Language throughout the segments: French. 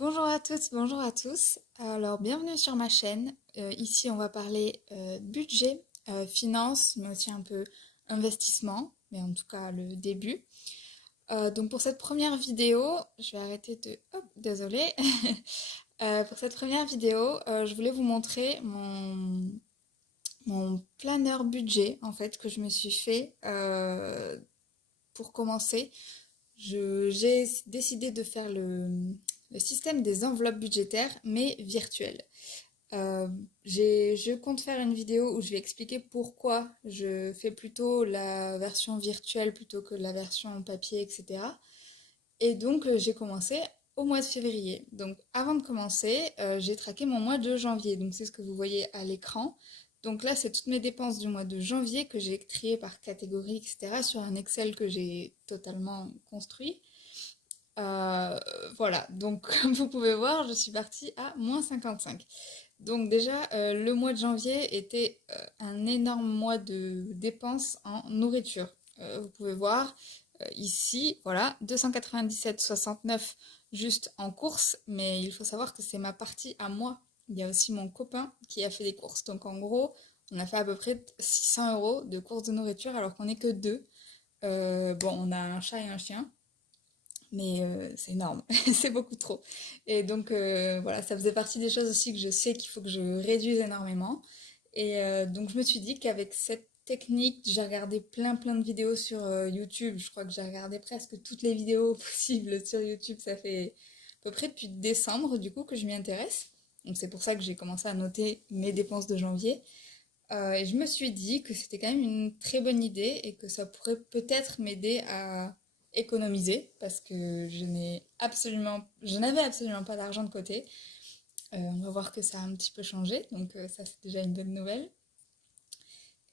Bonjour à toutes, bonjour à tous. Alors, bienvenue sur ma chaîne. Ici, on va parler budget, finance, mais aussi un peu investissement, mais en tout cas le début. Donc, pour cette première vidéo, je vais arrêter de... Hop, désolée. Pour cette première vidéo, je voulais vous montrer mon planeur budget, en fait, que je me suis fait pour commencer. J'ai décidé de faire le système des enveloppes budgétaires, mais virtuelles. Euh, je compte faire une vidéo où je vais expliquer pourquoi je fais plutôt la version virtuelle plutôt que la version papier, etc. Et donc, j'ai commencé au mois de février. Donc, avant de commencer, j'ai traqué mon mois de janvier. Donc, c'est ce que vous voyez à l'écran. Donc là, c'est toutes mes dépenses du mois de janvier que j'ai triées par catégorie, etc. sur un Excel que j'ai totalement construit. Euh, voilà, donc comme vous pouvez voir, je suis partie à -55. Donc déjà, le mois de janvier était un énorme mois de dépenses en nourriture. Vous pouvez voir ici, voilà, 297,69 juste en courses, mais il faut savoir que c'est ma partie à moi. Il y a aussi mon copain qui a fait des courses. Donc en gros, on a fait à peu près 600 euros de courses de nourriture alors qu'on n'est que deux. Bon, on a un chat et un chien mais c'est énorme, c'est beaucoup trop. Et donc voilà, ça faisait partie des choses aussi que je sais qu'il faut que je réduise énormément. Et donc je me suis dit qu'avec cette technique, j'ai regardé plein de vidéos sur YouTube. Je crois que j'ai regardé presque toutes les vidéos possibles sur YouTube. Ça fait à peu près depuis décembre du coup que je m'y intéresse. Donc c'est pour ça que j'ai commencé à noter mes dépenses de janvier. Et je me suis dit que c'était quand même une très bonne idée et que ça pourrait peut-être m'aider à économiser parce que je n'avais absolument pas d'argent de côté. On va voir que ça a un petit peu changé, donc ça c'est déjà une bonne nouvelle.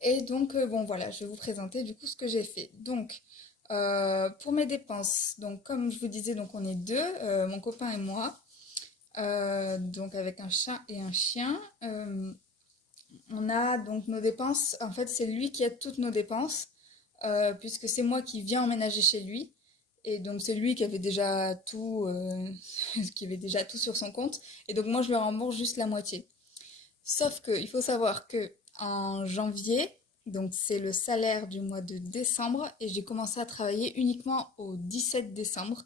Et donc bon voilà, je vais vous présenter du coup ce que j'ai fait. Donc pour mes dépenses, donc comme je vous disais, donc on est deux, mon copain et moi, donc avec un chat et un chien. On a donc nos dépenses. En fait, c'est lui qui a toutes nos dépenses, puisque c'est moi qui viens emménager chez lui. Et donc, c'est lui qui avait déjà tout, qui avait déjà tout sur son compte. Et donc, moi, je lui rembourse juste la moitié. Sauf que, il faut savoir que en janvier, donc c'est le salaire du mois de décembre, et j'ai commencé à travailler uniquement au 17 décembre.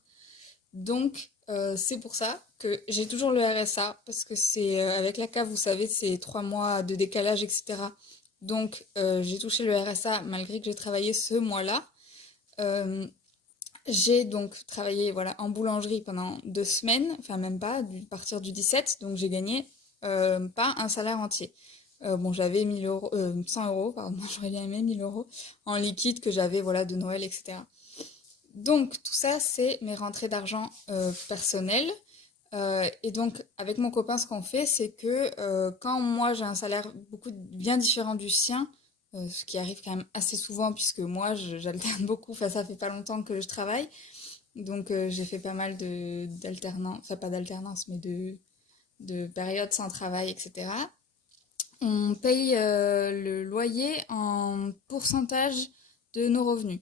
Donc, c'est pour ça que j'ai toujours le RSA, parce que c'est avec la CAF, vous savez, c'est 3 mois de décalage, etc. Donc, j'ai touché le RSA malgré que j'ai travaillé ce mois-là. Euh, j'ai donc travaillé voilà, en boulangerie pendant 2 semaines, enfin même pas, à partir du 17, donc j'ai gagné pas un salaire entier. Bon, j'avais 1000 euros, 100 euros, pardon, j'aurais bien aimé 1000 euros en liquide que j'avais voilà, de Noël, etc. Donc tout ça, c'est mes rentrées d'argent personnelles. Et donc avec mon copain, ce qu'on fait, c'est que quand moi j'ai un salaire bien différent du sien, ce qui arrive quand même assez souvent puisque moi j'alterne beaucoup, enfin ça fait pas longtemps que je travaille, donc j'ai fait pas mal de d'alternance, enfin pas d'alternance, mais de périodes sans travail, etc. On paye le loyer en pourcentage de nos revenus.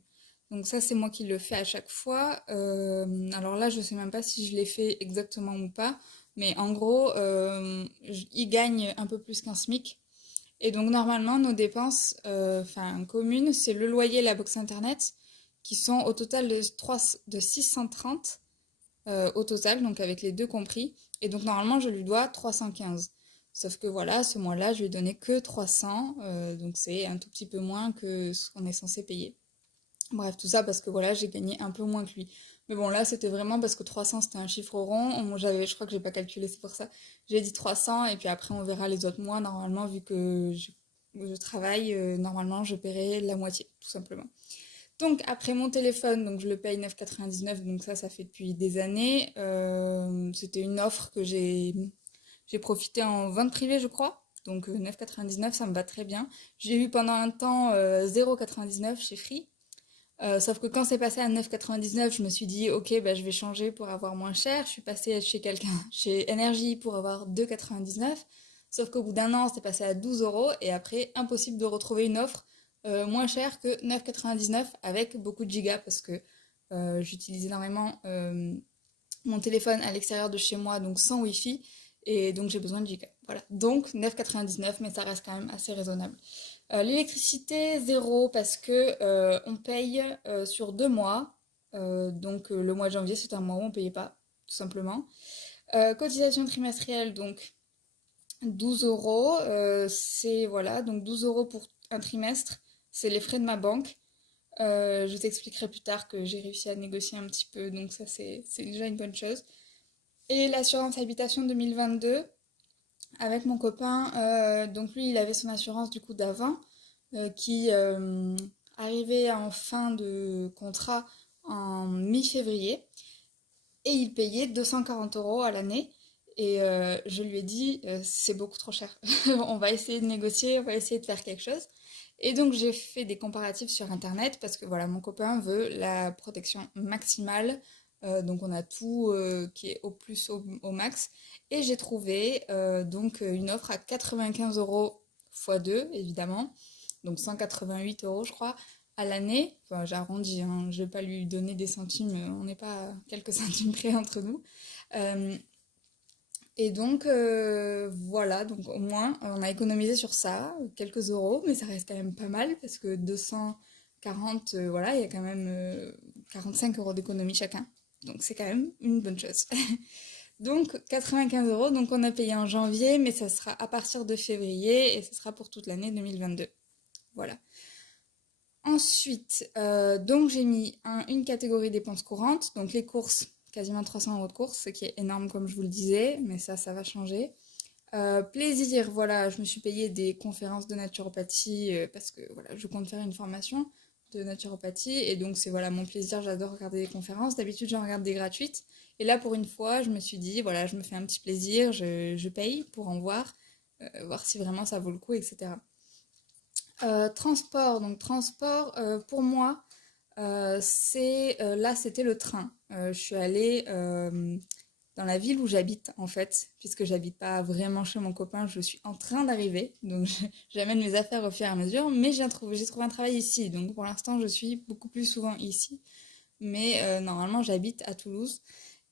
Donc ça, c'est moi qui le fais à chaque fois. Alors là, je sais même pas si je l'ai fait exactement ou pas, mais en gros, il gagne un peu plus qu'un SMIC. Et donc normalement, nos dépenses, enfin communes, c'est le loyer et la box internet, qui sont au total de 630 au total, donc avec les deux compris. Et donc normalement, je lui dois 315. Sauf que voilà, ce mois-là, je lui ai donné que 300, donc c'est un tout petit peu moins que ce qu'on est censé payer. Bref, tout ça parce que voilà, j'ai gagné un peu moins que lui. Mais bon, là, c'était vraiment parce que 300, c'était un chiffre rond. Moi, je crois que j'ai pas calculé, c'est pour ça. J'ai dit 300 et puis après, on verra les autres mois. Normalement, vu que je travaille, normalement, je paierai la moitié, tout simplement. Donc après mon téléphone, donc je le paye 9,99, donc ça fait depuis des années. C'était une offre que j'ai profité en vente privée, je crois. Donc 9,99, ça me va très bien. J'ai eu pendant un temps 0,99 chez Free. Sauf que quand c'est passé à 9,99, je me suis dit ok, bah, je vais changer pour avoir moins cher. Je suis passée chez quelqu'un, chez Energy pour avoir 2,99. Sauf qu'au bout d'un an, c'est passé à 12 euros et après, impossible de retrouver une offre moins chère que 9,99 avec beaucoup de gigas parce que j'utilise énormément mon téléphone à l'extérieur de chez moi, donc sans Wi-Fi, et donc j'ai besoin de giga. Voilà, donc 9,99, mais ça reste quand même assez raisonnable. L'électricité, zéro, parce que on paye sur 2 mois. Donc le mois de janvier, c'est un mois où on payait pas, tout simplement. Cotisation trimestrielle, donc 12 euros. C'est voilà, donc 12 euros pour un trimestre, c'est les frais de ma banque. Je t'expliquerai plus tard que j'ai réussi à négocier un petit peu, donc ça c'est déjà une bonne chose. Et l'assurance habitation 2022, avec mon copain, donc lui il avait son assurance du coup d'avant, qui arrivait en fin de contrat en mi-février, et il payait 240 euros à l'année. Et je lui ai dit, c'est beaucoup trop cher. On va essayer de négocier, on va essayer de faire quelque chose. Et donc j'ai fait des comparatifs sur internet parce que voilà, mon copain veut la protection maximale. Donc on a tout qui est au plus au max. Et j'ai trouvé donc une offre à 95 euros x 2 évidemment. Donc 188 euros je crois à l'année. Enfin, j'arrondis, hein, je vais pas lui donner des centimes, on n'est pas à quelques centimes près entre nous. Euh, et donc voilà, donc au moins on a économisé sur ça, quelques euros, mais ça reste quand même pas mal parce que 240, voilà, il y a quand même 45 euros d'économie chacun. Donc c'est quand même une bonne chose. Donc 95 euros, donc on a payé en janvier, mais ça sera à partir de février et ce sera pour toute l'année 2022. Voilà. Ensuite, donc j'ai mis une catégorie dépenses courantes, donc les courses, quasiment 300 euros de courses, ce qui est énorme comme je vous le disais, mais ça va changer. Plaisir, voilà, je me suis payé des conférences de naturopathie parce que voilà, je compte faire une formation de naturopathie et donc c'est voilà mon plaisir, j'adore regarder des conférences. D'habitude j'en regarde des gratuites et là pour une fois je me suis dit voilà, je me fais un petit plaisir, je paye pour en voir, voir si vraiment ça vaut le coup, etc. Transport, donc transport pour moi, là c'était le train. Je suis allée dans la ville où j'habite en fait, puisque j'habite pas vraiment chez mon copain, je suis en train d'arriver, donc j'amène mes affaires au fur et à mesure, mais j'ai trouvé un travail ici, donc pour l'instant je suis beaucoup plus souvent ici, mais normalement j'habite à Toulouse.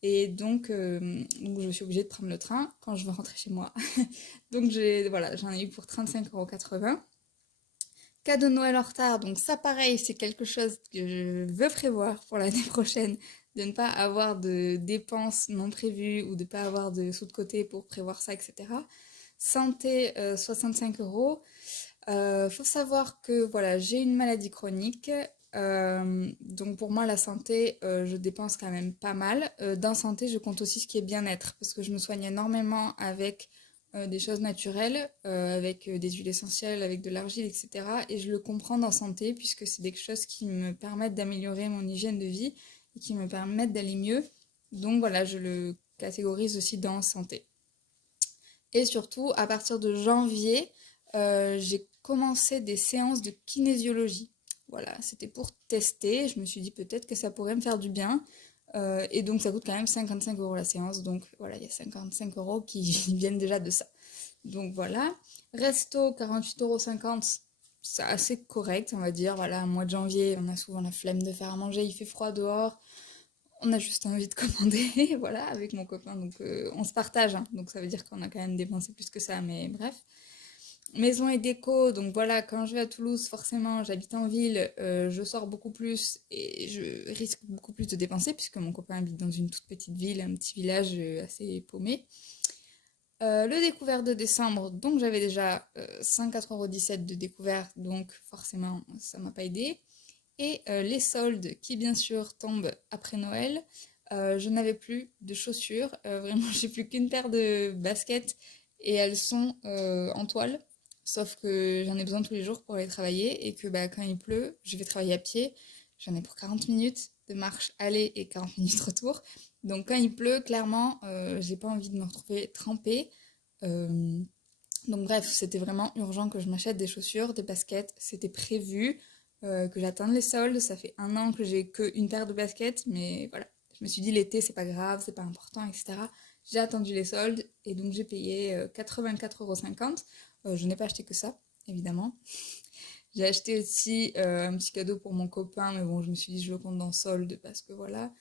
Et donc je suis obligée de prendre le train quand je veux rentrer chez moi. Donc voilà, j'en ai eu pour 35,80 €. Cadeau de Noël en retard, donc ça pareil, c'est quelque chose que je veux prévoir pour l'année prochaine, de ne pas avoir de dépenses non prévues ou de ne pas avoir de sous de côté pour prévoir ça, etc. Santé, 65 euros. Faut savoir que voilà, j'ai une maladie chronique, donc pour moi la santé, je dépense quand même pas mal. Dans santé, je compte aussi ce qui est bien-être, parce que je me soigne énormément avec des choses naturelles, avec des huiles essentielles, avec de l'argile, etc. Et je le comprends dans santé, puisque c'est des choses qui me permettent d'améliorer mon hygiène de vie et qui me permettent d'aller mieux. Donc voilà, je le catégorise aussi dans santé. Et surtout, à partir de janvier, j'ai commencé des séances de kinésiologie. Voilà, c'était pour tester. Je me suis dit peut-être que ça pourrait me faire du bien. Et donc ça coûte quand même 55 euros la séance. Donc voilà, il y a 55 euros qui viennent déjà de ça. Donc voilà. Resto, 48,50 €. C'est assez correct, on va dire. Voilà, mois de janvier, on a souvent la flemme de faire à manger, il fait froid dehors. On a juste envie de commander, voilà, avec mon copain. Donc on se partage, hein. Donc ça veut dire qu'on a quand même dépensé plus que ça, mais bref. Maison et déco, donc voilà, quand je vais à Toulouse, forcément, j'habite en ville, je sors beaucoup plus et je risque beaucoup plus de dépenser puisque mon copain habite dans une toute petite ville, un petit village assez paumé. Le découvert de décembre, donc j'avais déjà 104,17 € de découvert, donc forcément ça m'a pas aidé. Et les soldes qui bien sûr tombent après Noël. Je n'avais plus de chaussures, vraiment j'ai plus qu'une paire de baskets et elles sont en toile. Sauf que j'en ai besoin tous les jours pour aller travailler et que bah, quand il pleut, je vais travailler à pied. J'en ai pour 40 minutes de marche aller et 40 minutes retour. Donc quand il pleut, clairement, j'ai pas envie de me retrouver trempée. Euh, donc bref, c'était vraiment urgent que je m'achète des chaussures, des baskets. C'était prévu que j'attende les soldes. Ça fait 1 an que j'ai qu'une paire de baskets, mais voilà. Je me suis dit l'été c'est pas grave, c'est pas important, etc. J'ai attendu les soldes et donc j'ai payé 84,50 €. Je n'ai pas acheté que ça, évidemment. J'ai acheté aussi un petit cadeau pour mon copain, mais bon, je me suis dit je le compte dans solde parce que voilà.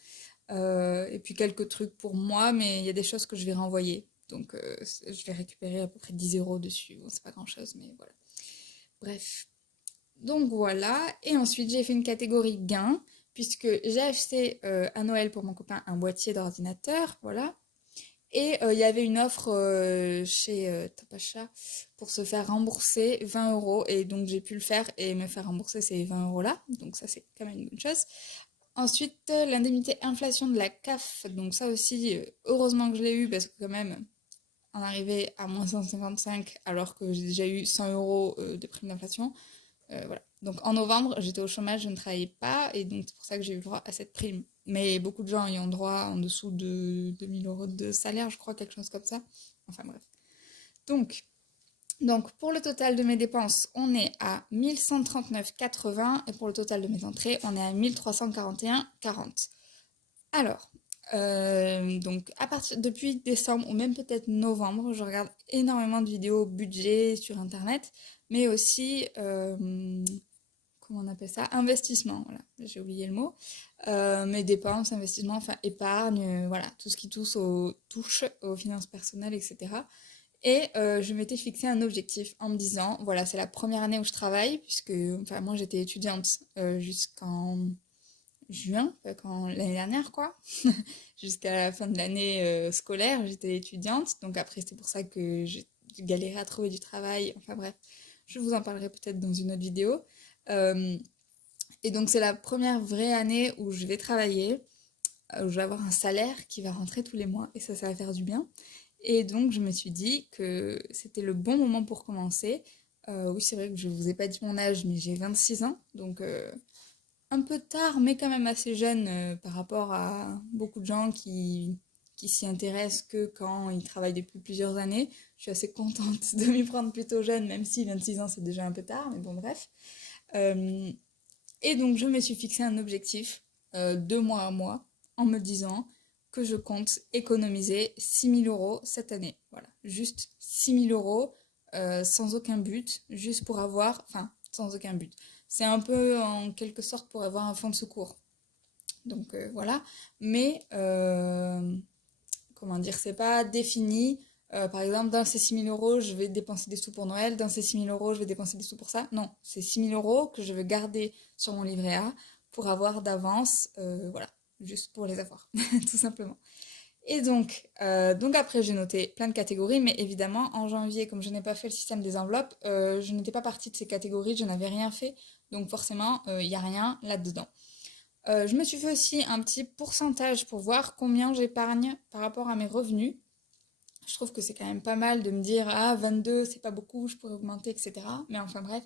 Et puis quelques trucs pour moi, mais il y a des choses que je vais renvoyer. Donc je vais récupérer à peu près 10 euros dessus. Bon, c'est pas grand-chose, mais voilà. Bref. Donc voilà. Et ensuite, j'ai fait une catégorie gain, puisque j'ai acheté à Noël pour mon copain un boîtier d'ordinateur. Voilà. Et il y avait une offre chez Top Achat pour se faire rembourser 20 euros. Et donc j'ai pu le faire et me faire rembourser ces 20 euros là. Donc ça, c'est quand même une bonne chose. Ensuite, l'indemnité inflation de la CAF. Donc ça aussi, heureusement que je l'ai eu parce que quand même, en arriver à moins 155 alors que j'ai déjà eu 100 euros de prime d'inflation. Voilà. Donc en novembre, j'étais au chômage, je ne travaillais pas et donc c'est pour ça que j'ai eu le droit à cette prime. Mais beaucoup de gens y ont droit en dessous de 2000 euros de salaire, je crois, quelque chose comme ça. Enfin bref. Donc, donc pour le total de mes dépenses, on est à 1139,80 et pour le total de mes entrées, on est à 1341,40. Alors, donc à partir depuis décembre ou même peut-être novembre, je regarde énormément de vidéos budget sur internet, mais aussi comment on appelle ça? Investissement, voilà, j'ai oublié le mot. Mes dépenses, investissements, enfin épargne, voilà, tout ce qui touche aux finances personnelles, etc. Et je m'étais fixé un objectif en me disant, voilà, c'est la première année où je travaille, puisque enfin, moi j'étais étudiante jusqu'en juin, l'année dernière, quoi. Jusqu'à la fin de l'année scolaire, j'étais étudiante. Donc après, c'est pour ça que j'ai galéré à trouver du travail. Enfin bref, je vous en parlerai peut-être dans une autre vidéo. Euh, et donc c'est la première vraie année où je vais travailler, où je vais avoir un salaire qui va rentrer tous les mois et ça va faire du bien. Et donc je me suis dit que c'était le bon moment pour commencer. Oui, c'est vrai que je vous ai pas dit mon âge, mais j'ai 26 ans, donc un peu tard, mais quand même assez jeune par rapport à beaucoup de gens qui s'y intéressent que quand ils travaillent depuis plusieurs années. Je suis assez contente de m'y prendre plutôt jeune, même si 26 ans c'est déjà un peu tard, mais bon bref. Euh, et donc, je me suis fixé un objectif de mois à mois en me disant que je compte économiser 6 000 euros cette année. Voilà, juste 6 000 euros sans aucun but, juste pour avoir, enfin, sans aucun but. C'est un peu en quelque sorte pour avoir un fonds de secours. Donc voilà, mais comment dire, c'est pas défini. Par exemple, dans ces 6 000 euros, je vais dépenser des sous pour Noël. Dans ces 6 000 euros, je vais dépenser des sous pour ça. Non, c'est 6 000 euros que je veux garder sur mon livret A pour avoir d'avance, voilà, juste pour les avoir, tout simplement. Et donc après, j'ai noté plein de catégories, mais évidemment, en janvier, comme je n'ai pas fait le système des enveloppes, je n'étais pas partie de ces catégories, je n'avais rien fait. Donc forcément, il n'y a rien là-dedans. Je me suis fait aussi un petit pourcentage pour voir combien j'épargne par rapport à mes revenus. Je trouve que c'est quand même pas mal de me dire ah 22 c'est pas beaucoup, je pourrais augmenter, etc. Mais enfin bref,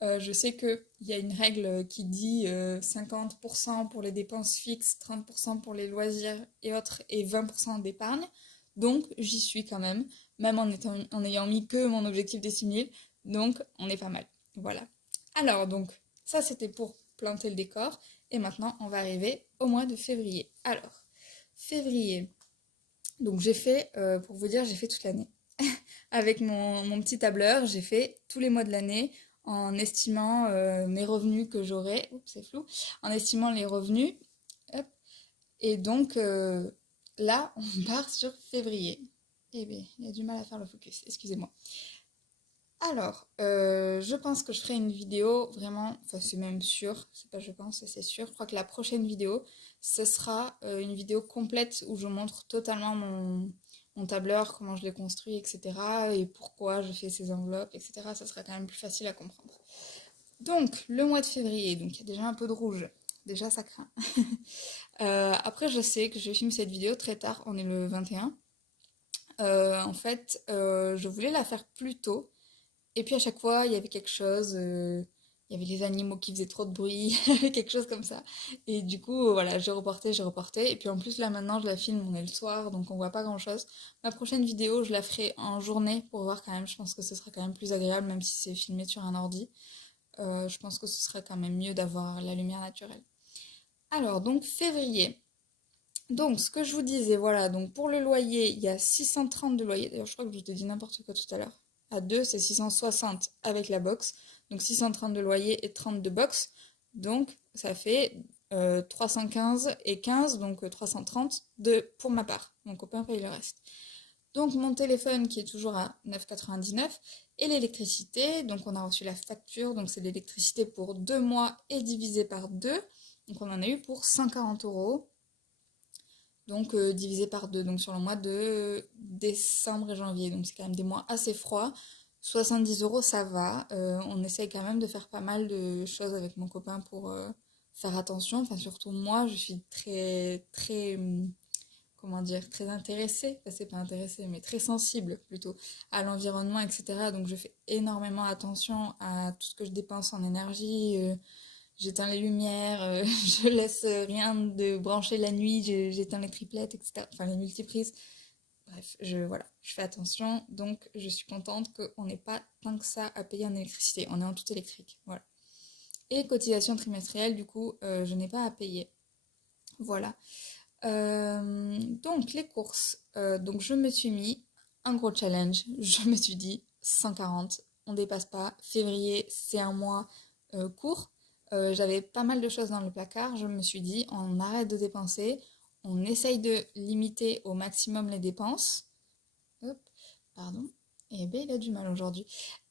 je sais qu'il y a une règle qui dit 50% pour les dépenses fixes, 30% pour les loisirs et autres et 20% d'épargne. Donc j'y suis quand même, même en ayant mis que mon objectif des 6 000. Donc on est pas mal. Voilà. Alors donc ça c'était pour planter le décor. Et maintenant on va arriver au mois de février. Alors, février. Donc j'ai fait, pour vous dire, j'ai fait toute l'année. Avec mon petit tableur, j'ai fait tous les mois de l'année en estimant mes revenus que j'aurais. Oups, c'est flou. En estimant les revenus. Hop. Et donc là, on part sur février. Eh bien, il y a du mal à faire le focus, excusez-moi. Alors, je pense que je ferai une vidéo vraiment, enfin c'est même sûr, c'est pas je pense, c'est sûr. Je crois que la prochaine vidéo, ce sera une vidéo complète où je montre totalement mon tableur, comment je l'ai construit, etc. Et pourquoi je fais ces enveloppes, etc. Ça sera quand même plus facile à comprendre. Donc, le mois de février, donc il y a déjà un peu de rouge. Déjà, ça craint. Après, je sais que je filme cette vidéo très tard, on est le 21. En fait, je voulais la faire plus tôt. Et puis à chaque fois, il y avait quelque chose, il y avait les animaux qui faisaient trop de bruit, quelque chose comme ça. Et du coup, voilà, j'ai reporté, j'ai reporté. Et puis en plus, là maintenant, je la filme, on est le soir, donc on voit pas grand-chose. Ma prochaine vidéo, je la ferai en journée pour voir quand même. Je pense que ce sera quand même plus agréable, même si c'est filmé sur un ordi. Je pense que ce serait quand même mieux d'avoir la lumière naturelle. Alors, donc février. Donc, ce que je vous disais, voilà, donc pour le loyer, il y a 630 de loyer. D'ailleurs, je crois que je t'ai dit n'importe quoi tout à l'heure. À 2, c'est 660 avec la box. Donc, 630 de loyer et 30 de box. Donc, ça fait 315 et 15, donc 330 pour ma part. Mon copain paye le reste. Donc mon téléphone qui est toujours à 9,99 et l'électricité, donc on a reçu la facture, donc c'est l'électricité pour 2 mois et divisé par 2, donc on en a eu pour 140 euros, donc divisé par 2, donc sur le mois de décembre et janvier, donc c'est quand même des mois assez froids. 70 euros ça va, on essaye quand même de faire pas mal de choses avec mon copain pour faire attention, enfin surtout moi je suis très comment dire, très intéressée, enfin, c'est pas intéressée, mais très sensible plutôt à l'environnement, etc. Donc je fais énormément attention à tout ce que je dépense en énergie, j'éteins les lumières, je laisse rien de brancher la nuit, j'éteins les triplettes, etc. Enfin les multiprises. Bref, voilà, je fais attention, donc je suis contente qu'on n'ait pas tant que ça à payer en électricité. On est en tout électrique, voilà. Et cotisation trimestrielle, du coup, je n'ai pas à payer. Voilà. Donc les courses, donc je me suis mis un gros challenge, je me suis dit 140, on dépasse pas, février c'est un mois court. J'avais pas mal de choses dans le placard, je me suis dit on arrête de dépenser, on essaye de limiter au maximum les dépenses. Hop, pardon, et bien il a du mal aujourd'hui.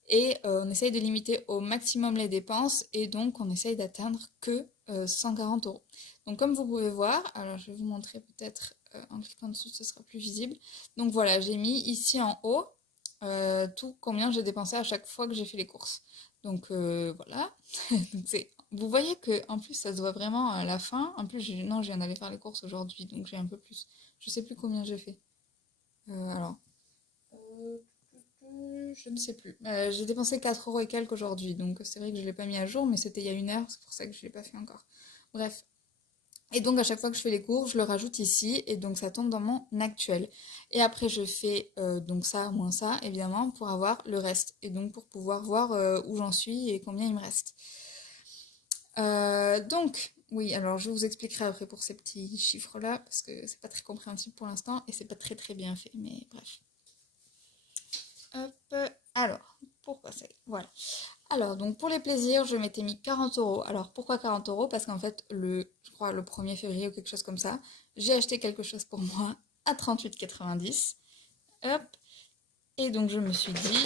Et on essaye de limiter au maximum les dépenses et donc on essaye d'atteindre que 140 euros. Donc comme vous pouvez voir, alors je vais vous montrer peut-être en cliquant dessous, ce sera plus visible. Donc voilà, j'ai mis ici en haut tout combien j'ai dépensé à chaque fois que j'ai fait les courses. Donc voilà, donc vous voyez que en plus ça se voit vraiment à la fin. En plus, non, je viens d'aller faire les courses aujourd'hui, donc j'ai un peu plus. Je sais plus combien j'ai fait. Alors, je ne sais plus. J'ai dépensé 4 euros et quelques aujourd'hui, donc c'est vrai que je ne l'ai pas mis à jour, mais c'était il y a 1 heure, c'est pour ça que je ne l'ai pas fait encore. Bref. Et donc à chaque fois que je fais les cours, je le rajoute ici, et donc ça tombe dans mon actuel. Et après je fais donc ça, moins ça, évidemment, pour avoir le reste, et donc pour pouvoir voir où j'en suis et combien il me reste. Donc, oui, alors je vous expliquerai après pour ces petits chiffres-là, parce que c'est pas très compréhensible pour l'instant, et c'est pas très bien fait, mais bref. Hop, alors, pourquoi c'est... Voilà. Alors, donc pour les plaisirs, je m'étais mis 40 euros. Alors, pourquoi 40 euros? Parce qu'en fait, je crois le 1er février ou quelque chose comme ça, j'ai acheté quelque chose pour moi à 38,90. Hop. Et donc, je me suis dit...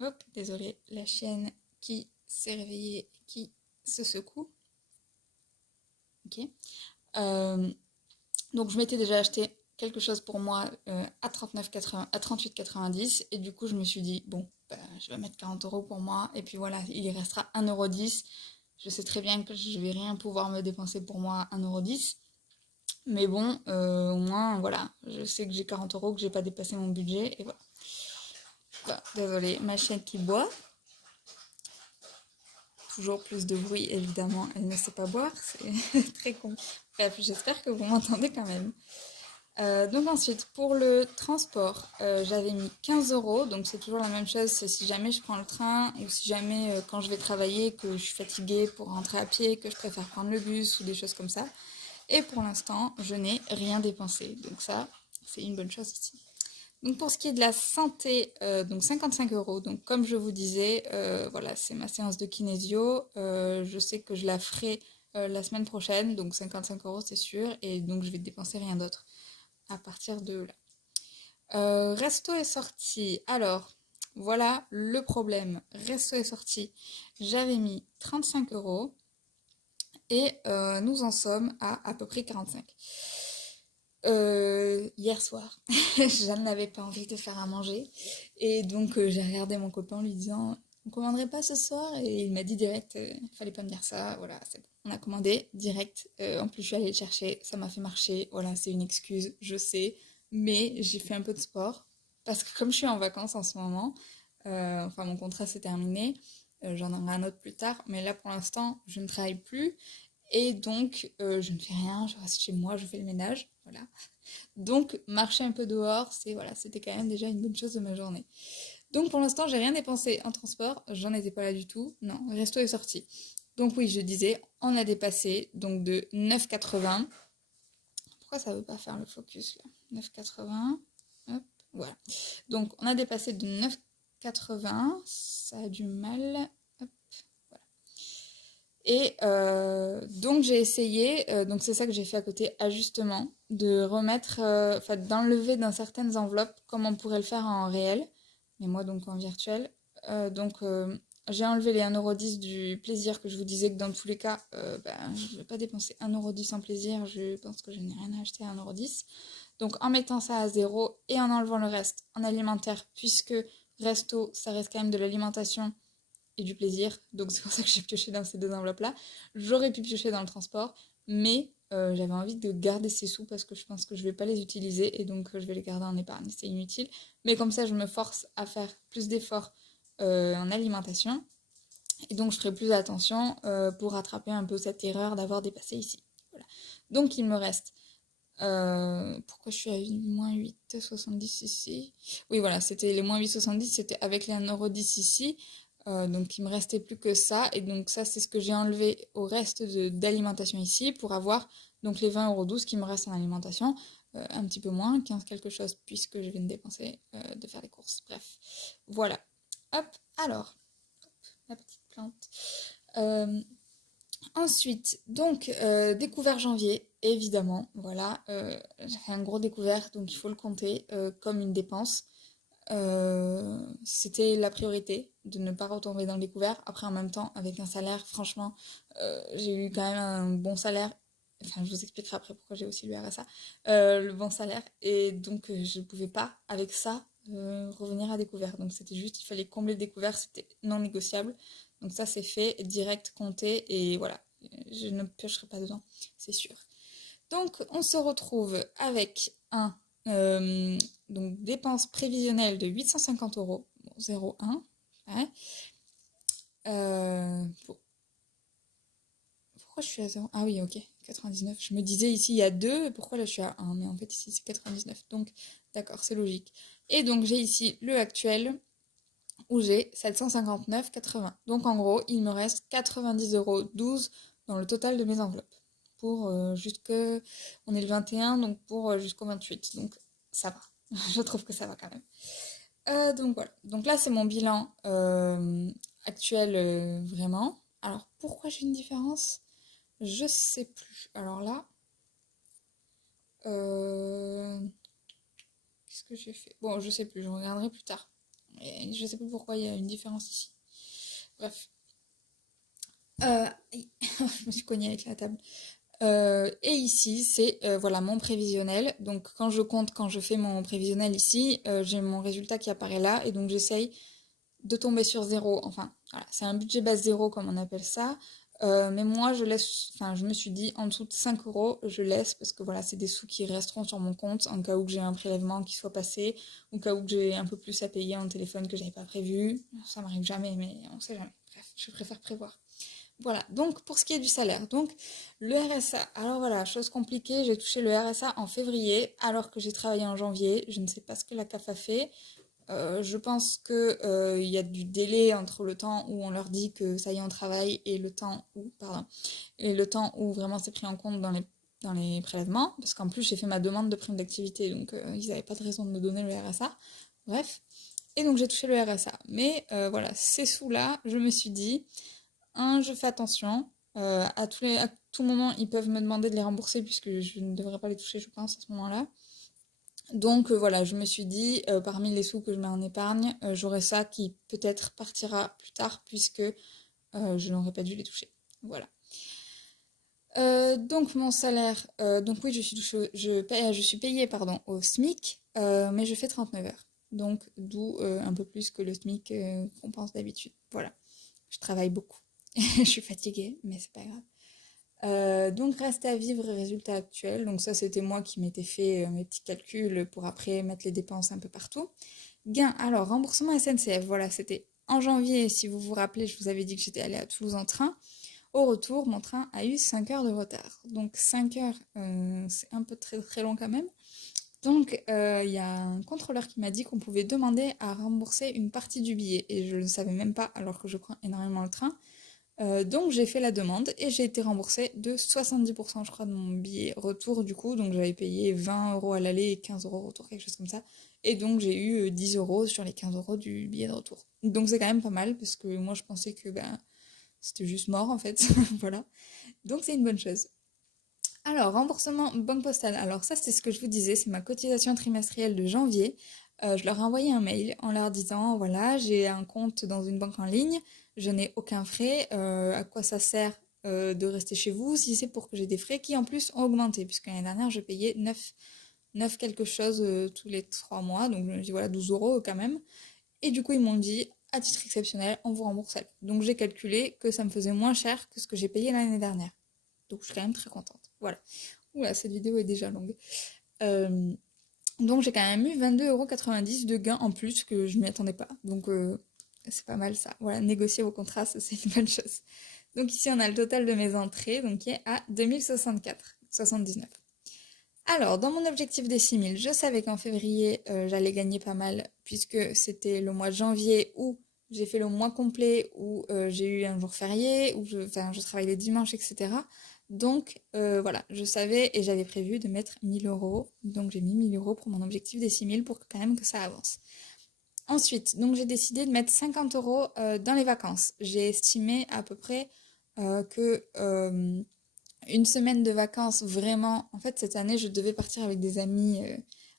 Hop, désolé, la chienne qui s'est réveillée, qui se secoue. Ok. Donc, je m'étais déjà acheté quelque chose pour moi à 38,90 et du coup je me suis dit bon ben, je vais mettre 40 euros pour moi et puis voilà il y restera 1,10 €. Je sais très bien que je vais rien pouvoir me dépenser pour moi 1,10 €, mais bon au moins voilà je sais que j'ai 40 euros, que j'ai pas dépassé mon budget et voilà. Voilà, désolée, ma chienne qui boit, toujours plus de bruit évidemment, elle ne sait pas boire, c'est très con. Bref, j'espère que vous m'entendez quand même. Donc ensuite, pour le transport, j'avais mis 15 euros, donc c'est toujours la même chose, c'est si jamais je prends le train ou si jamais quand je vais travailler que je suis fatiguée pour rentrer à pied, que je préfère prendre le bus ou des choses comme ça. Et pour l'instant, je n'ai rien dépensé, donc ça, c'est une bonne chose aussi. Donc pour ce qui est de la santé, donc 55 euros, donc comme je vous disais, voilà, c'est ma séance de kinésio, je sais que je la ferai la semaine prochaine, donc 55 euros c'est sûr, et donc je vais dépenser rien d'autre à partir de là. Resto et sortie. Alors, voilà le problème. Resto et sortie, j'avais mis 35 euros et nous en sommes à peu près 45. Hier soir, je n'avais pas envie de faire à manger et donc j'ai regardé mon copain en lui disant on commanderait pas ce soir et il m'a dit direct fallait pas me dire ça, voilà, c'est bon. On a commandé direct, en plus je suis allée le chercher, ça m'a fait marcher, voilà, c'est une excuse, je sais, mais j'ai fait un peu de sport parce que comme je suis en vacances en ce moment, enfin mon contrat s'est terminé, j'en aurai un autre plus tard, mais là pour l'instant je ne travaille plus et donc je ne fais rien, je reste chez moi, je fais le ménage, voilà. Donc marcher un peu dehors, voilà, c'était quand même déjà une bonne chose de ma journée. Donc pour l'instant, j'ai rien dépensé en transport, j'en étais pas là du tout. Non, resto est sorti. Donc oui, je disais, on a dépassé donc de 9,80. Pourquoi ça veut pas faire le focus là? 9,80. Hop, voilà. Donc on a dépassé de 9,80. Ça a du mal. Hop, voilà. Et donc j'ai essayé, donc c'est ça que j'ai fait à côté, ajustement, de remettre, enfin d'enlever dans certaines enveloppes, comme on pourrait le faire en réel, mais moi donc en virtuel. J'ai enlevé les 1,10 € du plaisir que je vous disais que dans tous les cas, ben, je ne vais pas dépenser 1,10 € en plaisir, je pense que je n'ai rien à acheter à 1,10 €. Donc en mettant ça à zéro et en enlevant le reste en alimentaire, puisque resto, ça reste quand même de l'alimentation et du plaisir. Donc c'est pour ça que j'ai pioché dans ces deux enveloppes-là. J'aurais pu piocher dans le transport, mais j'avais envie de garder ces sous parce que je pense que je vais pas les utiliser et donc je vais les garder en épargne. C'est inutile. Mais comme ça, je me force à faire plus d'efforts en alimentation. Et donc je ferai plus attention pour rattraper un peu cette erreur d'avoir dépassé ici. Voilà. Donc il me reste pourquoi je suis à moins 8,70 ici? Oui, voilà, c'était les moins 8,70, c'était avec les 1,10 € ici. Donc, il me restait plus que ça. Et donc, ça, c'est ce que j'ai enlevé au reste d'alimentation ici pour avoir donc les 20,12 € qui me restent en alimentation. Un petit peu moins, 15 quelque chose, puisque je viens de dépenser, de faire les courses. Bref, voilà. Hop, alors, la petite plante. Euh, Ensuite, donc, découvert janvier, évidemment, voilà, j'ai fait un gros découvert, donc il faut le compter comme une dépense. C'était la priorité de ne pas retomber dans le découvert. Après, en même temps, avec un salaire, franchement, j'ai eu quand même un bon salaire. Enfin, je vous expliquerai après pourquoi j'ai aussi le RSA. Le bon salaire. Et donc, je ne pouvais pas, avec ça, revenir à découvert. Donc, c'était juste, il fallait combler le découvert, c'était non négociable. Donc, ça, c'est fait, direct, compté, et voilà. Je ne piocherai pas dedans, c'est sûr. Donc, on se retrouve avec un donc dépense prévisionnelle de 850 €, bon, 0,1. Ouais. Pourquoi je suis à 0? Ah oui, ok, 99. Je me disais ici il y a 2, pourquoi là je suis à 1? Mais en fait ici c'est 99. Donc, d'accord, c'est logique. Et donc, j'ai ici le actuel où j'ai 759,80. Donc, en gros, il me reste 90,12 € dans le total de mes enveloppes. Pour jusque. On est le 21, donc pour jusqu'au 28. Donc, ça va. Je trouve que ça va quand même. Donc voilà. Donc là, c'est mon bilan actuel vraiment. Alors, pourquoi j'ai une différence? Je sais plus. Alors là, euh, qu'est-ce que j'ai fait? Bon, je sais plus, je regarderai plus tard. Et je sais plus pourquoi il y a une différence ici. Bref. Je me suis cognée avec la table. Et ici, c'est voilà mon prévisionnel. Donc quand je compte, quand je fais mon prévisionnel ici, j'ai mon résultat qui apparaît là. Et donc j'essaye de tomber sur zéro. Enfin, voilà, c'est un budget base zéro comme on appelle ça. Mais moi, je laisse, enfin, je me suis dit en dessous de 5 € je laisse parce que voilà, c'est des sous qui resteront sur mon compte en cas où j'ai un prélèvement qui soit passé, ou cas où j'ai un peu plus à payer en téléphone que j'avais pas prévu. Ça m'arrive jamais, mais on sait jamais. Bref, je préfère prévoir. Voilà, donc pour ce qui est du salaire, donc le RSA, alors voilà, chose compliquée, j'ai touché le RSA en février alors que j'ai travaillé en janvier, je ne sais pas ce que la CAF a fait. Je pense que il y a du délai entre le temps où on leur dit que ça y est on travaille et le temps où, pardon, et le temps où vraiment c'est pris en compte dans les prélèvements, parce qu'en plus j'ai fait ma demande de prime d'activité, donc ils n'avaient pas de raison de me donner le RSA. Bref, et donc j'ai touché le RSA. Mais voilà, ces sous-là, je me suis dit, je fais attention. À tout moment, ils peuvent me demander de les rembourser puisque je ne devrais pas les toucher, je pense, à ce moment-là. Donc voilà, je me suis dit, parmi les sous que je mets en épargne, j'aurai ça qui peut-être partira plus tard puisque je n'aurais pas dû les toucher. Voilà. Donc mon salaire, donc oui, je suis payée pardon, au SMIC, mais je fais 39 heures. Donc d'où un peu plus que le SMIC qu'on pense d'habitude. Voilà. Je travaille beaucoup. Je suis fatiguée, mais c'est pas grave. Donc reste à vivre, résultat actuel. Donc ça c'était moi qui m'étais fait mes petits calculs pour après mettre les dépenses un peu partout. Gain, alors remboursement SNCF, voilà, c'était en janvier, si vous vous rappelez, je vous avais dit que j'étais allée à Toulouse en train. Au retour, mon train a eu 5 heures de retard. Donc 5 heures, c'est un peu très très long quand même. Donc il y a un contrôleur qui m'a dit qu'on pouvait demander à rembourser une partie du billet. Et je ne le savais même pas alors que je prends énormément le train. Donc j'ai fait la demande et j'ai été remboursée de 70% je crois de mon billet retour du coup, donc j'avais payé 20 € à l'aller et 15 € au retour, quelque chose comme ça. Et donc j'ai eu 10 € sur les 15 € du billet de retour. Donc c'est quand même pas mal parce que moi je pensais que ben, C'était juste mort en fait, voilà. Donc c'est une bonne chose. Alors, remboursement banque postale. Alors ça, c'est ce que je vous disais, c'est ma cotisation trimestrielle de janvier. Je leur ai envoyé un mail en leur disant, voilà, j'ai un compte dans une banque en ligne, je n'ai aucun frais, à quoi ça sert de rester chez vous si c'est pour que j'ai des frais qui en plus ont augmenté, puisque l'année dernière, je payais 9 quelque chose tous les 3 mois, donc je me dis, voilà, 12 euros quand même. Et du coup, ils m'ont dit, à titre exceptionnel, on vous rembourse. Donc j'ai calculé que ça me faisait moins cher que ce que j'ai payé l'année dernière. Donc je suis quand même très contente. Voilà. Oula, cette vidéo est déjà longue. Euh, donc j'ai quand même eu 22,90 € de gains en plus que je m'y attendais pas. Donc c'est pas mal ça. Voilà, négocier vos contrats, ça, c'est une bonne chose. Donc ici on a le total de mes entrées, donc qui est à 2064,79. Alors, dans mon objectif des 6000, je savais qu'en février, j'allais gagner pas mal, puisque c'était le mois de janvier où j'ai fait le mois complet, où j'ai eu un jour férié, où je travaille les dimanches, etc. Donc voilà, je savais et j'avais prévu de mettre 1000 €. Donc j'ai mis 1000 € pour mon objectif des 6000 pour quand même que ça avance. Ensuite, donc j'ai décidé de mettre 50 € dans les vacances. J'ai estimé à peu près que une semaine de vacances, vraiment. En fait, cette année, je devais partir avec des amis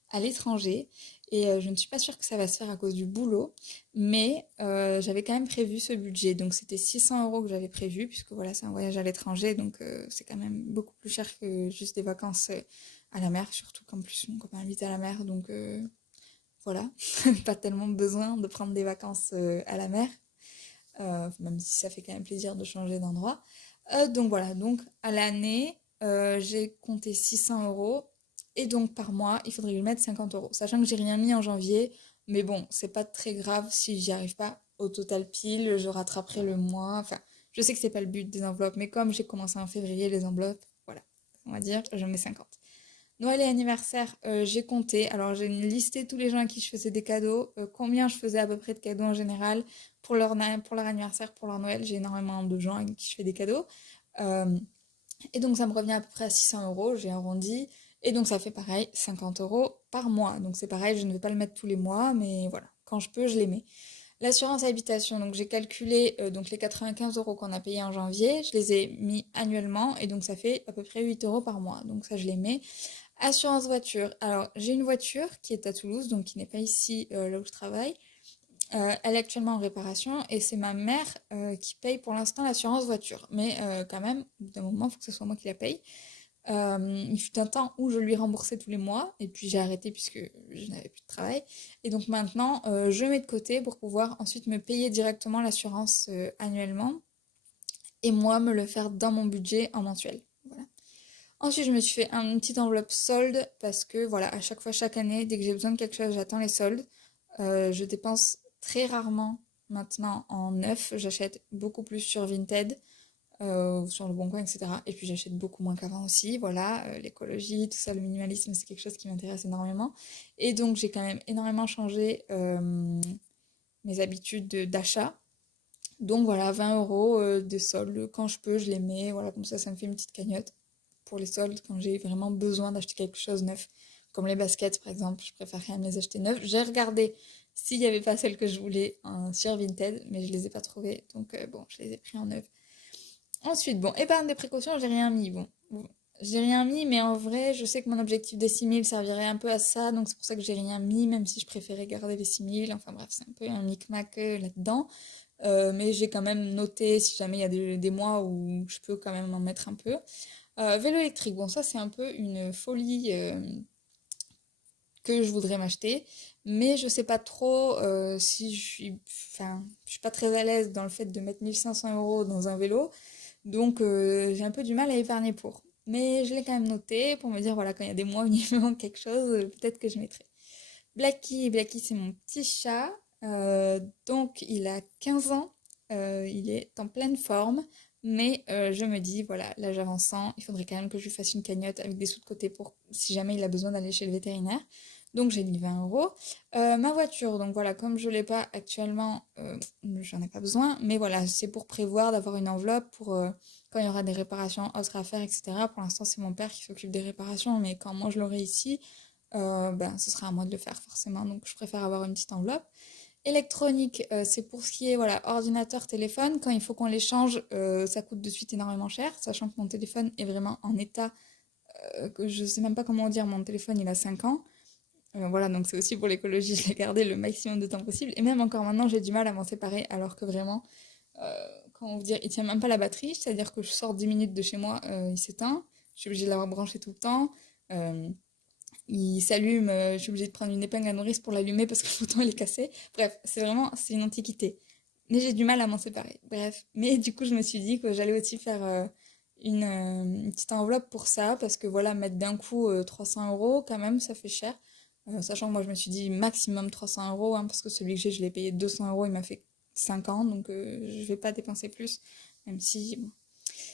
à l'étranger et je ne suis pas sûre que ça va se faire à cause du boulot, mais j'avais quand même prévu ce budget. Donc, c'était 600 € que j'avais prévu, puisque voilà, c'est un voyage à l'étranger, donc c'est quand même beaucoup plus cher que juste des vacances à la mer, surtout qu'en plus, mon copain habite à la mer, donc voilà, pas tellement besoin de prendre des vacances à la mer, même si ça fait quand même plaisir de changer d'endroit. Donc voilà, donc à l'année, j'ai compté 600 € et donc par mois, il faudrait que je mette 50 €. Sachant que j'ai rien mis en janvier, mais bon, c'est pas très grave si j'y arrive pas au total pile, je rattraperai le mois. Enfin, je sais que c'est pas le but des enveloppes, mais comme j'ai commencé en février les enveloppes, voilà, on va dire, je mets 50. Noël et anniversaire, j'ai compté. Alors j'ai listé tous les gens à qui je faisais des cadeaux, combien je faisais à peu près de cadeaux en général pour leur anniversaire, pour leur Noël. J'ai énormément de gens à qui je fais des cadeaux. Euh, et donc ça me revient à peu près à 600 €, j'ai arrondi. Et donc ça fait pareil, 50 € par mois. Donc c'est pareil, je ne vais pas le mettre tous les mois, mais voilà, quand je peux, je les mets. L'assurance habitation, donc j'ai calculé donc les 95 € qu'on a payés en janvier, je les ai mis annuellement et donc ça fait à peu près 8 € par mois. Donc ça je les mets. Assurance voiture. Alors, j'ai une voiture qui est à Toulouse, donc qui n'est pas ici là où je travaille. Elle est actuellement en réparation et c'est ma mère qui paye pour l'instant l'assurance voiture. Mais quand même, au bout d'un moment, il faut que ce soit moi qui la paye. Il fut un temps où je lui remboursais tous les mois et puis j'ai arrêté puisque je n'avais plus de travail. Et donc maintenant, je mets de côté pour pouvoir ensuite me payer directement l'assurance annuellement et moi me le faire dans mon budget en mensuel. Voilà. Ensuite, je me suis fait une petite enveloppe solde parce que voilà, à chaque fois, chaque année, dès que j'ai besoin de quelque chose, j'attends les soldes. Je dépense très rarement maintenant en neuf. J'achète beaucoup plus sur Vinted, sur le Bon Coin, etc. Et puis j'achète beaucoup moins qu'avant aussi. Voilà, l'écologie, tout ça, le minimalisme, c'est quelque chose qui m'intéresse énormément. Et donc, j'ai quand même énormément changé mes habitudes d'achat. Donc voilà, 20 € de soldes, quand je peux, je les mets. Voilà, comme ça me fait une petite cagnotte pour les soldes quand j'ai vraiment besoin d'acheter quelque chose neuf. Comme les baskets par exemple, je préfère rien me les acheter neuves. J'ai regardé s'il n'y avait pas celles que je voulais sur Vinted, mais je les ai pas trouvées. Donc bon, je les ai pris en neuf. Ensuite, bon, épargne de précaution, j'ai rien mis. Bon, j'ai rien mis, mais en vrai, je sais que mon objectif des 6000 servirait un peu à ça, donc c'est pour ça que j'ai rien mis, même si je préférais garder les 6000. Enfin bref, c'est un peu un micmac là-dedans. Mais j'ai quand même noté si jamais il y a des mois où je peux quand même en mettre un peu. Vélo électrique, bon ça c'est un peu une folie que je voudrais m'acheter, mais je sais pas trop si je suis pas très à l'aise dans le fait de mettre 1500 € dans un vélo, donc j'ai un peu du mal à épargner pour. Mais je l'ai quand même noté pour me dire voilà quand il y a des mois où il me manque quelque chose, peut-être que je mettrai. Blacky c'est mon petit chat, donc il a 15 ans, il est en pleine forme, mais je me dis, voilà, l'âge avançant, il faudrait quand même que je lui fasse une cagnotte avec des sous de côté pour si jamais il a besoin d'aller chez le vétérinaire. Donc j'ai mis 20 €. Ma voiture, donc voilà, comme je l'ai pas actuellement, j'en ai pas besoin, mais voilà, c'est pour prévoir d'avoir une enveloppe pour quand il y aura des réparations autres à faire, etc. Pour l'instant, c'est mon père qui s'occupe des réparations, mais quand moi je l'aurai ici, ben, ce sera à moi de le faire forcément, donc je préfère avoir une petite enveloppe. Électronique, c'est pour ce qui est voilà, ordinateur, téléphone. Quand il faut qu'on les change, ça coûte de suite énormément cher, sachant que mon téléphone est vraiment en état que je sais même pas comment dire, mon téléphone il a 5 ans. Voilà, donc c'est aussi pour l'écologie, je l'ai gardé le maximum de temps possible. Et même encore maintenant, j'ai du mal à m'en séparer, alors que vraiment, comment vous dire, il tient même pas la batterie, c'est-à-dire que je sors 10 minutes de chez moi, il s'éteint, je suis obligée de l'avoir branché tout le temps. Euh, il s'allume, je suis obligée de prendre une épingle à nourrice pour l'allumer parce que le bouton il est cassé. Bref, c'est vraiment, c'est une antiquité. Mais j'ai du mal à m'en séparer. Bref, mais du coup je me suis dit que j'allais aussi faire une petite enveloppe pour ça parce que voilà, mettre d'un coup 300 euros quand même, ça fait cher. Sachant que moi je me suis dit maximum 300 euros hein, parce que celui que j'ai, je l'ai payé 200 euros, il m'a fait 5 ans donc je vais pas dépenser plus. Même si bon,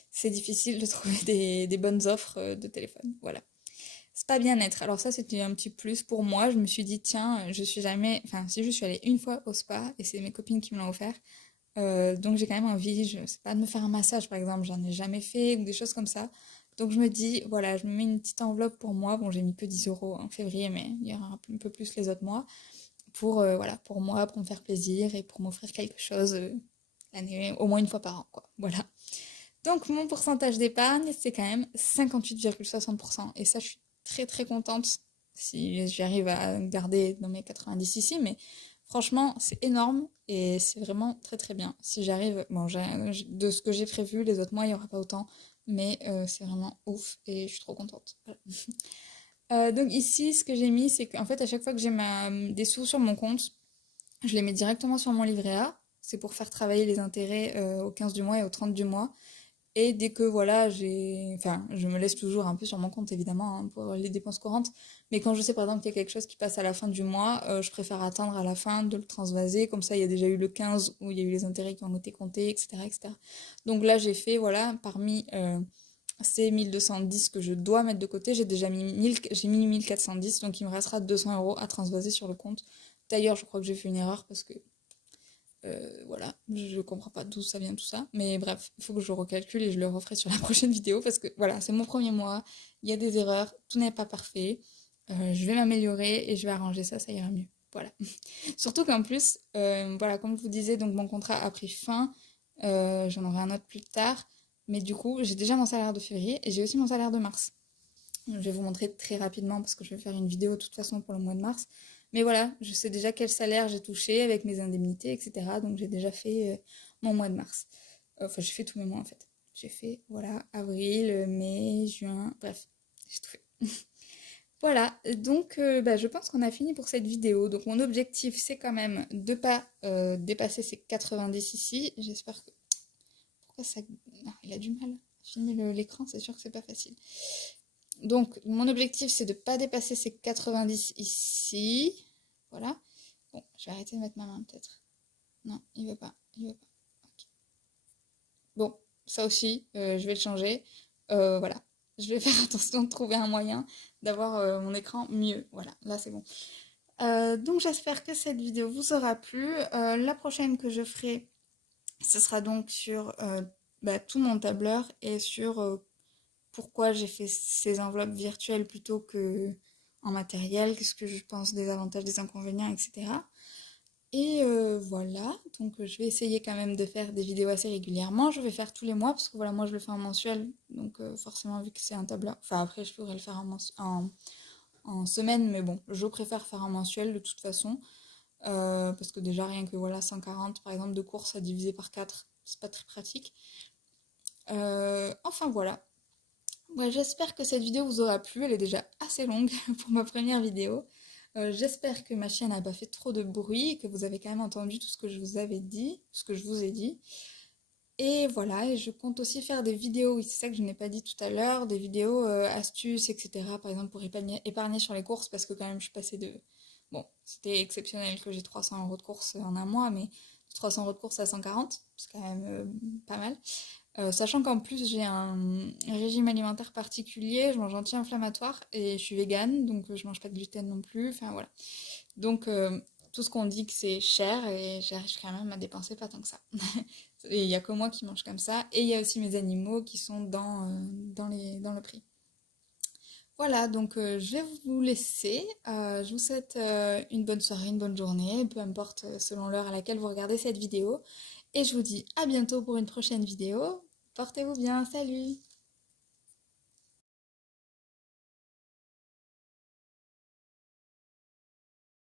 c'est difficile de trouver des bonnes offres de téléphone. Voilà. Spa bien-être. Alors ça, c'était un petit plus pour moi. Je me suis dit, tiens, je suis jamais... Enfin, si je suis allée une fois au spa, et c'est mes copines qui me l'ont offert, donc j'ai quand même envie, je sais pas, de me faire un massage, par exemple, j'en ai jamais fait, ou des choses comme ça. Donc je me dis, voilà, je me mets une petite enveloppe pour moi. Bon, j'ai mis que 10 euros en février, mais il y aura un peu plus les autres mois. Pour, voilà, pour moi, pour me faire plaisir et pour m'offrir quelque chose l'année, au moins une fois par an, quoi. Voilà. Donc mon pourcentage d'épargne, c'est quand même 58,60%. Et ça, je suis très très contente si j'arrive à garder dans mes 90 ici. Mais franchement, c'est énorme et c'est vraiment très très bien. Si j'arrive, bon, de ce que j'ai prévu, les autres mois, il n'y aura pas autant. Mais c'est vraiment ouf et je suis trop contente. Voilà. Donc ici, ce que j'ai mis, c'est qu'en fait, à chaque fois que j'ai des sous sur mon compte, je les mets directement sur mon livret A. C'est pour faire travailler les intérêts au 15 du mois et au 30 du mois. Et dès que voilà, j'ai. Enfin, je me laisse toujours un peu sur mon compte évidemment hein, pour les dépenses courantes. Mais quand je sais par exemple qu'il y a quelque chose qui passe à la fin du mois, je préfère attendre à la fin de le transvaser. Comme ça, il y a déjà eu le 15 où il y a eu les intérêts qui ont été comptés, etc. etc. Donc là, j'ai fait, voilà, parmi ces 1210 que je dois mettre de côté, j'ai déjà mis 1000, j'ai mis 1410. Donc il me restera 200 euros à transvaser sur le compte. D'ailleurs, je crois que j'ai fait une erreur parce que voilà, je comprends pas d'où ça vient tout ça. Mais bref, il faut que je recalcule et je le referai sur la prochaine vidéo parce que voilà, c'est mon premier mois, il y a des erreurs, tout n'est pas parfait. Je vais m'améliorer et je vais arranger ça, ça ira mieux. Voilà. Surtout qu'en plus, voilà, comme je vous disais, donc mon contrat a pris fin. J'en aurai un autre plus tard. Mais du coup, j'ai déjà mon salaire de février et j'ai aussi mon salaire de mars. Je vais vous montrer très rapidement parce que je vais faire une vidéo de toute façon pour le mois de mars. Mais voilà, je sais déjà quel salaire j'ai touché avec mes indemnités, etc. Donc j'ai déjà fait mon mois de mars. Enfin, j'ai fait tous mes mois en fait. J'ai fait, voilà, avril, mai, juin, bref, j'ai tout fait. Voilà, donc bah, je pense qu'on a fini pour cette vidéo. Donc mon objectif, c'est quand même de pas dépasser ces 90 ici. J'espère que... Pourquoi ça... Non, il a du mal à filmer l'écran, c'est sûr que c'est pas facile. Donc, mon objectif, c'est de ne pas dépasser ces 90 ici. Voilà. Bon, je vais arrêter de mettre ma main, peut-être. Non, il veut pas. Il veut pas. Ok. Bon, ça aussi, je vais le changer. Voilà. Je vais faire attention de trouver un moyen d'avoir mon écran mieux. Voilà, là, c'est bon. Donc, j'espère que cette vidéo vous aura plu. La prochaine que je ferai, ce sera donc sur bah, tout mon tableur et sur pourquoi j'ai fait ces enveloppes virtuelles plutôt que en matériel, qu'est-ce que je pense des avantages, des inconvénients, etc. Et voilà, donc je vais essayer quand même de faire des vidéos assez régulièrement. Je vais faire tous les mois parce que voilà, moi je le fais en mensuel, donc forcément vu que c'est un tableur, enfin après je pourrais le faire en semaine, mais bon, je préfère faire en mensuel de toute façon, parce que déjà rien que voilà 140 par exemple de courses à diviser par 4, c'est pas très pratique. Enfin voilà, ouais, j'espère que cette vidéo vous aura plu, elle est déjà assez longue pour ma première vidéo. J'espère que ma chaîne n'a pas fait trop de bruit, que vous avez quand même entendu tout ce que je vous avais dit, tout ce que je vous ai dit. Et voilà, et je compte aussi faire des vidéos, oui c'est ça que je n'ai pas dit tout à l'heure, des vidéos astuces, etc. Par exemple pour épargner sur les courses, parce que quand même je suis passée de... Bon, c'était exceptionnel que j'ai 300 euros de courses en un mois, mais de 300 euros de courses à 140, c'est quand même pas mal. Sachant qu'en plus j'ai un régime alimentaire particulier, je mange anti-inflammatoire et je suis végane, donc je mange pas de gluten non plus, enfin voilà. Donc tout ce qu'on dit que c'est cher et j'arrive quand même à dépenser pas tant que ça. Et il y a que moi qui mange comme ça, et il y a aussi mes animaux qui sont dans le prix. Voilà, donc je vais vous laisser. Je vous souhaite une bonne soirée, une bonne journée, peu importe selon l'heure à laquelle vous regardez cette vidéo. Et je vous dis à bientôt pour une prochaine vidéo. Portez-vous bien, salut!